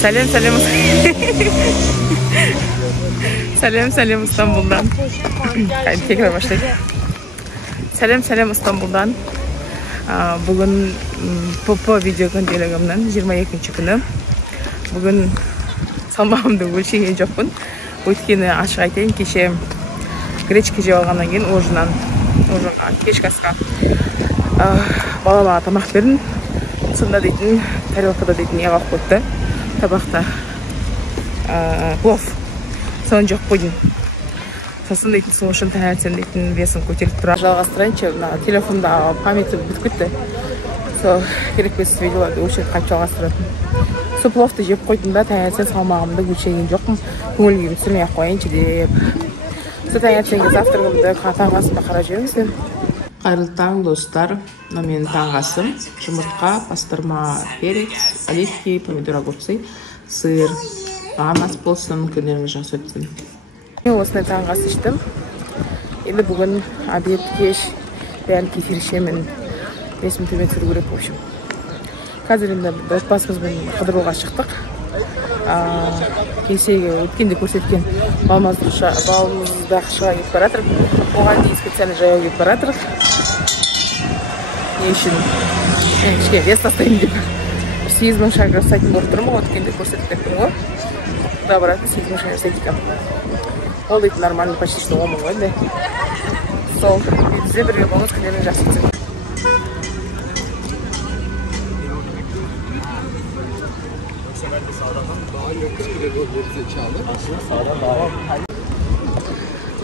Selam İstanbul'dan. Hadi tekrar başlayalım. Selam İstanbul'dan. Bugün Popo video kontenimden 22 күні. Bugün салмағымды өлшеген жоқпын. Өйткені ашық айтайын, кеше гречка жеп алғаннан кейін ужинға кешкі асқа балама тамақ бердім. Сонда дейтін тарелкада дейтін не қалып қойыпты. Табақта плов. Соны жоқ қойдым. Сосын дейтін сол үшін таңертең дейтін весім көтеріліп тұра. Жалғастырайыншы, телефонда памяті бітіп кетті. Сол керекпесіз видеоларды өшіріп қайтып жалғастыратын. Сол пловты жеп қойдым да, таңертең салмағымды өлшеген жоқпын. Көңілге түсірмей ақ қояйыншы деп. Сол таңертеңгі завтрагымды таңғы асыма қарап жіберіңіздер. Қайырлы таң, достар. Менің таңғы асым: жұмыртқа, пастырма, перец, оливки, помидор, огурцы, сыр. Маған насып болсын, күндеріңіз жақсы өтсін. Мен осындай таңғы ас іштім. Енді бүгін обед, кеш бәрін кефир ішемін. Бесім төмен түсіру керек, в общем. Қазір енді отбасымызбен қыдыруға шықтық. Кесеге өткенде көрсеткен балымызды ақшыға кетіп баратыр. Оған дейін специально жаяу кетіп баратыр. Не үшін? Кішке вес тастайын деп. 8.000 шагыр жасайтын болып тұрмын, өткенде көрсеткен ғой. Құда баратын 8.000 шагыр жасайтын. Ол дейтін нормально, почти что 10.000 ғой. Сол, бізде бірге болыңыз, күндерін жақсы өтсін.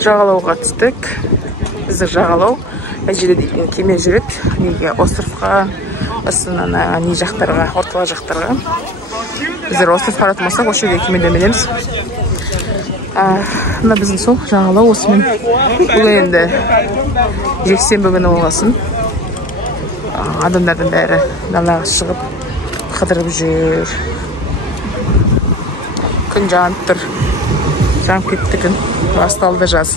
Жағалауға түстік. Бізді жағалау әжелі дейтін кеме жүреді. Неге островқа, осынан не жақтарға, орталық жақтарға. Біздер остров қаратымасақ, осы жерге кемеден білеміз. Мына біздің сол жағалау осымен. Бұл енді жексенбі күні болғасын. Адамдардың бәрі далаға шығып қыдырып жүр. Күн жанып тұр. Жанып кетті күн. Басталды жаз.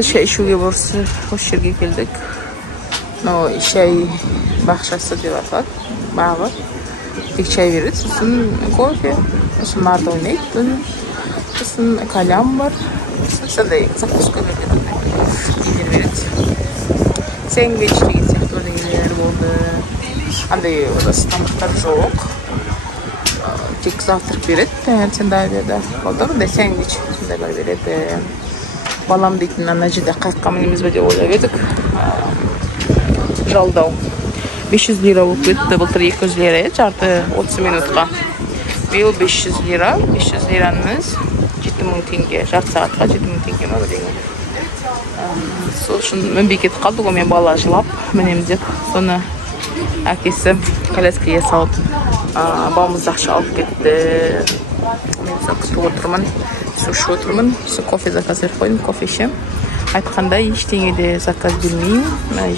Шай ішуге борсы осы жерге келдік. Шай бақшасы деп аталады. Бағы. Тек чай береді, сосын кофе, сосын нарда ойнайды, сосын калям бар, сондай закуска береді, береді. Сэндвич деген сияқты өрнегелер болды. Андай тамақтар жоқ. Тек завтрак береді, таңертең да берді. Болды бұндай сэндвич, сондайлар береді. Балам дейтін ана жерде қайыққа мінеміз бе деп ойлап едік. Жалдау 500 лира болып кетті, былтыр 200 лира еді, жарты 30 минутқа. Биыл 500 лира, 500 лиранымыз 7000 теңге, жарты сағатқа 7000 теңге ма деген. Сол үшін мінбей кетіп қалдық, мен бала жылап мінем деп. Соны әкесі коляскаға салып, баламызды ақша алып кетті. Мен сол күтіп отырмын, су ішіп отырмын, кофе заказ беріп қойдым, кофе ішем. Айтқандай, ештеңе де заказ бермеймін,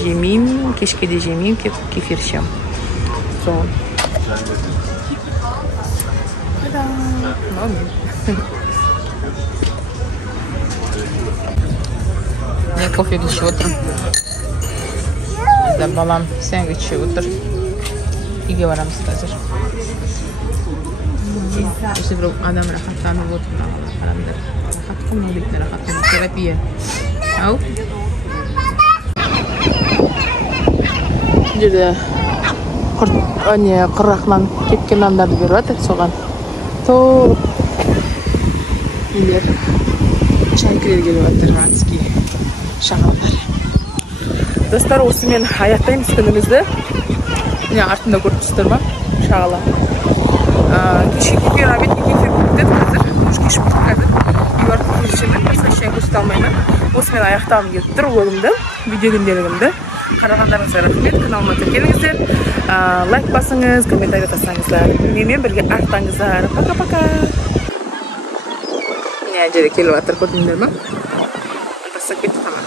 жемеймін, кешке де жемеймін, кефир ішем. Сол. Мен кофе ішіп отырмын. Балам сэндвич ішіп отыр. Үйге барамыз қазір. Осы бір адам рахаттанып отыр. Рахат кім дейтін рахаттанып? Терапия. Ау? Жерде қырақнан кепкен нандарды беріп жатыр соған. Топ. Үйлер чайкілер келіп жатыр, радский шағалдар. Достар, осы мен аяқтаймыз күнімізді. Міне артында көріп тұрсыздар ма? Шағала. Кеше кефир, обедке кефир көптеді қазір. Көш кешіп тұр қазір. Үйір көшемін, басқа шай көрсете алмаймын. Осы мен аяқтағым келіп тұр влогымды, видео күнделігімді. Қарағандарыңызға рахмет, каналыма тіркеліңіздер. Лайк басыңыз, комментарий тастаңыздар. Менімен бірге арттаңыздар. Пока-пока. Міне жерде келіп жатыр, көрдіңдер ма? Бастап кетті тамақ.